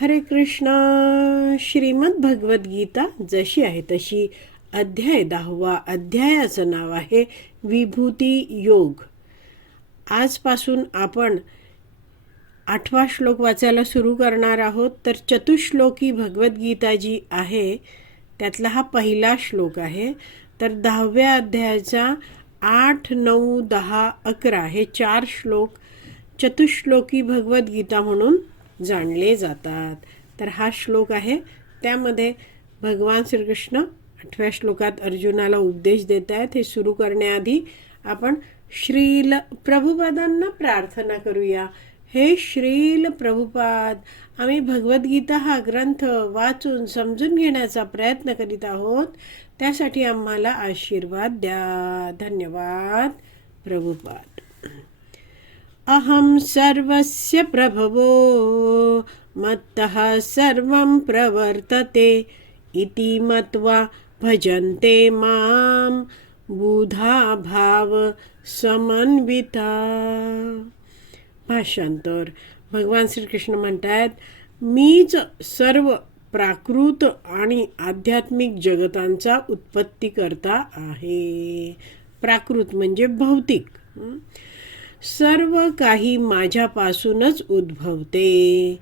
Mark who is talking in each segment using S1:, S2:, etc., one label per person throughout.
S1: हरे कृष्ण. श्रीमद भगवद्गीता जशी आहे तशी अध्याय दहावा अध्यायाचं नाव आहे विभूती योग. आजपासून आपण आठवा श्लोक वाचायला सुरू करणार आहोत. तर चतुश्लोकी भगवद्गीता जी आहे त्यातला हा पहिला श्लोक आहे. तर दहाव्या अध्यायाचा आठ नऊ दहा अकरा हे चार श्लोक चतुश्लोकी भगवद्गीता म्हणून जाणले जातात. तर हा श्लोक आहे. त्यामध्ये भगवान श्रीकृष्ण आठव्या श्लोकात अर्जुनाला उपदेश देत आहेत हे सुरू करण्याआधी आपण श्रील प्रभुपादांना प्रार्थना करूया. हे श्रील प्रभुपाद आम्ही भगवद्गीता हा ग्रंथ वाचून समजून घेण्याचा प्रयत्न करीत आहोत. त्यासाठी आम्हाला आशीर्वाद द्या. धन्यवाद प्रभुपाद. अहं सर्वस्य प्रभवो मत्तः सर्वं प्रवर्तते इति मत्वा भजन्ते मां बुधाभाव समन्विता। भाषांतर भगवान श्रीकृष्ण म्हणतात मीच सर्व प्राकृत आणि आध्यात्मिक जगतांचा उत्पत्ती करता आहे. प्राकृत म्हणजे भौतिक. सर्व काही माझ्यापासूनच उद्भवते.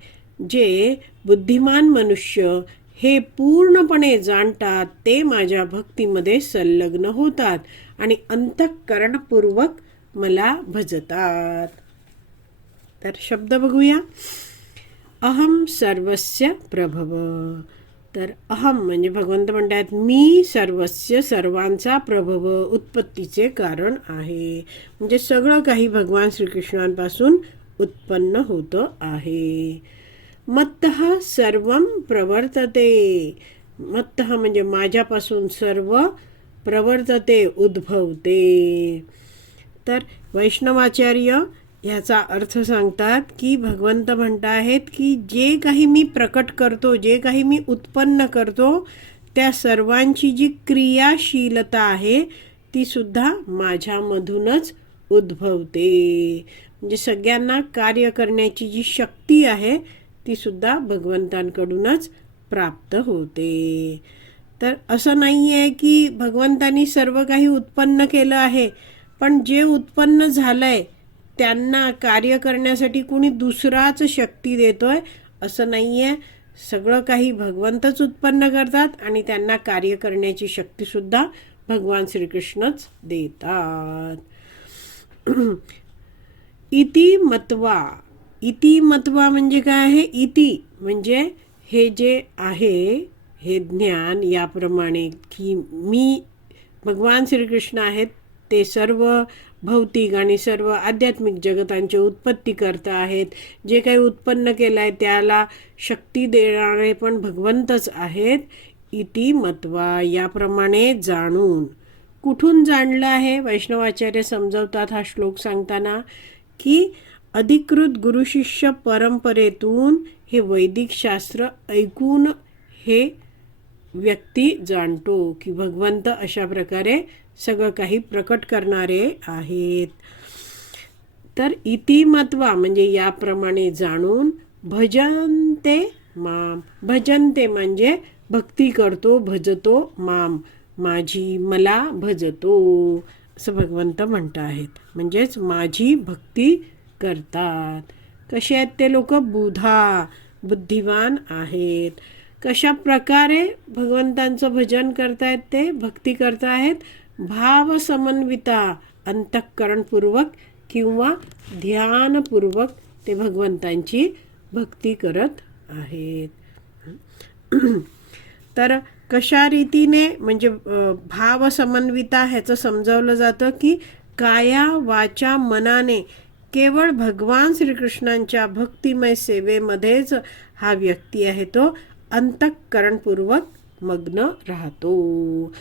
S1: जे बुद्धिमान मनुष्य हे पूर्णपणे जाणतात ते माझ्या भक्तीमध्ये संलग्न होतात आणि अंतःकरणपूर्वक मला भजतात. तर शब्द बघूया. अहम सर्वस्य प्रभव। तर अहम म्हणजे भगवंत म्हणतात मी सर्वस्य सर्वांचा प्रभव उत्पत्तीचे कारण आहे. म्हणजे सगळं काही भगवान श्रीकृष्णांपासून उत्पन्न होतं आहे. मत्त सर्व प्रवर्तते. मत्त म्हणजे माझ्यापासून सर्व प्रवर्तते उद्भवते. तर वैष्णवाचार्य ह्याचा अर्थ सांगतात की भगवंत म्हणत आहेत की जे काही मी प्रकट करतो जे काही मी उत्पन्न करतो त्या सर्वांची जी क्रियाशीलता आहे ती सुद्धा माझ्यामधूनच उद्भवते. म्हणजे सगळ्यांना कार्य करण्याची जी शक्ती आहे ती सुद्धा भगवंतांकडूनच प्राप्त होते. तर असं नाही आहे की भगवंतानी सर्व काही उत्पन्न केलं आहे पण जे उत्पन्न झालं आहे त्यांना कार्य करण्यासाठी कुणी दुसराच शक्ती देतोय असं नाही आहे सगळं काही भगवंतच उत्पन्न करतात आणि त्यांना कार्य करण्याची शक्तीसुद्धा भगवान श्रीकृष्णच देतात. इति मत्वा. इति मत्वा म्हणजे काय आहे? इति म्हणजे हे जे आहे हे ज्ञान याप्रमाणे की मी भगवान श्रीकृष्ण आहेत ते सर्व भौतिक आणि सर्व आध्यात्मिक जगतांचे उत्पत्ती करता आहेत. जे काही उत्पन्न केलं आहे त्याला शक्ती देणारे पण भगवंतच आहेत. इति मत्वा याप्रमाणे जाणून. कुठून जाणलं आहे? वैष्णवाचार्य समजवतात हा श्लोक सांगताना की अधिकृत गुरुशिष्य परंपरेतून हे वैदिक शास्त्र ऐकून हे व्यक्ती जाणतो की भगवंत अशा प्रकारे सगळं काही प्रकट करणारे आहेत. तर इतिमत्वा म्हणजे याप्रमाणे जाणून भजनते माम. भजनते म्हणजे भक्ती करतो भजतो माम. माझी मला भजतो असं भगवंत म्हणत आहेत म्हणजेच माझी भक्ती करतात. कसे आहेत ते लोक? बुधा बुद्धिवान आहेत. कशा प्रकारे भगवंतांचं भजन करतायत ते? भक्ती करतायत भाव समन्विता अंतःकरणपूर्वक किंवा ध्यानपूर्वक ते भगवंतांची भक्ती करत आहेत. तर कशा रीतीने म्हणजे भावसमन्विता भाव समन्विता ह्याचं समजावलं जातं की काया वाचा मनाने केवळ भगवान श्रीकृष्णांच्या भक्तिमय सेवेमध्येच हा व्यक्ती आहे तो अंतःकरणपूर्वक मग्न राहतो.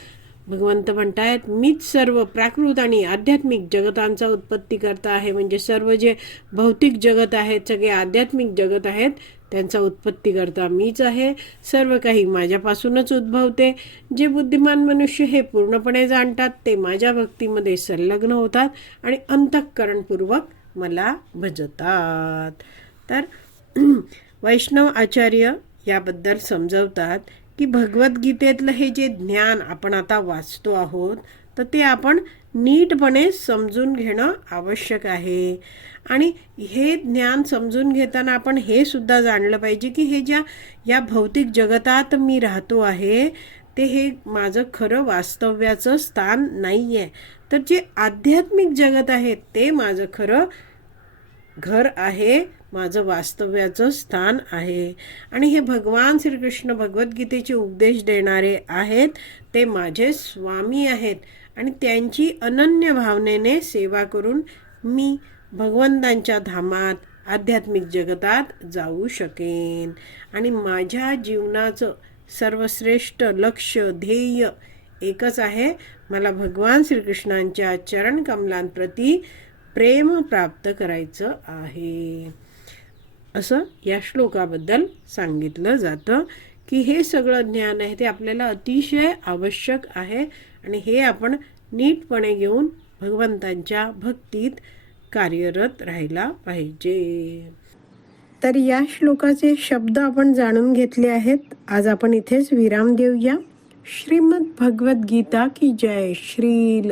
S1: भगवंत म्हणतायत मीच सर्व प्राकृत आणि आध्यात्मिक जगतांचा उत्पत्ती करता आहे. म्हणजे सर्व जे भौतिक जगत आहेत सगळे आध्यात्मिक जगत आहेत त्यांचा उत्पत्ती करता मीच आहे. सर्व काही माझ्यापासूनच उद्भवते. जे बुद्धिमान मनुष्य हे पूर्णपणे जाणतात ते माझ्या भक्तीमध्ये संलग्न होतात आणि अंतःकरणपूर्वक मला भजतात. तर वैष्णव आचार्य याबद्दल समजवतात की भगवद्गीतेतलं हे जे ज्ञान आपण आता वाचतो आहोत तर ते आपण नीटपणे समजून घेणं आवश्यक आहे. आणि हे ज्ञान समजून घेताना आपण हे सुद्धा जाणलं पाहिजे की हे ज्या या भौतिक जगतात मी राहतो आहे ते हे माझं खरं वास्तव्याचं स्थान नाही आहे तर जे आध्यात्मिक जगत आहे ते माझं खरं घर आहे माझं वास्तव्याचं स्थान आहे. आणि हे भगवान श्रीकृष्ण भगवद्गीतेचे उपदेश देणारे आहेत ते माझे स्वामी आहेत. आणि त्यांची अनन्य भावनेने सेवा करून मी भगवंतांच्या धामात आध्यात्मिक जगतात जाऊ शकेन. आणि माझ्या जीवनाचं सर्वश्रेष्ठ लक्ष ध्येय एकच आहे. मला भगवान श्रीकृष्णांच्या चरणकमलांप्रती प्रेम प्राप्त करायचं आहे. असं या श्लोकाबद्दल सांगितलं जातं की हे सगळं ज्ञान आहे ते आपल्याला अतिशय आवश्यक आहे आणि हे आपण नीटपणे घेऊन भगवंतांच्या भक्तीत कार्यरत राहायला पाहिजे. तर या श्लोकाचे शब्द आपण जाणून घेतले आहेत. आज आपण इथेच विराम देऊया. श्रीमद भगवद्गीता की जय श्रील.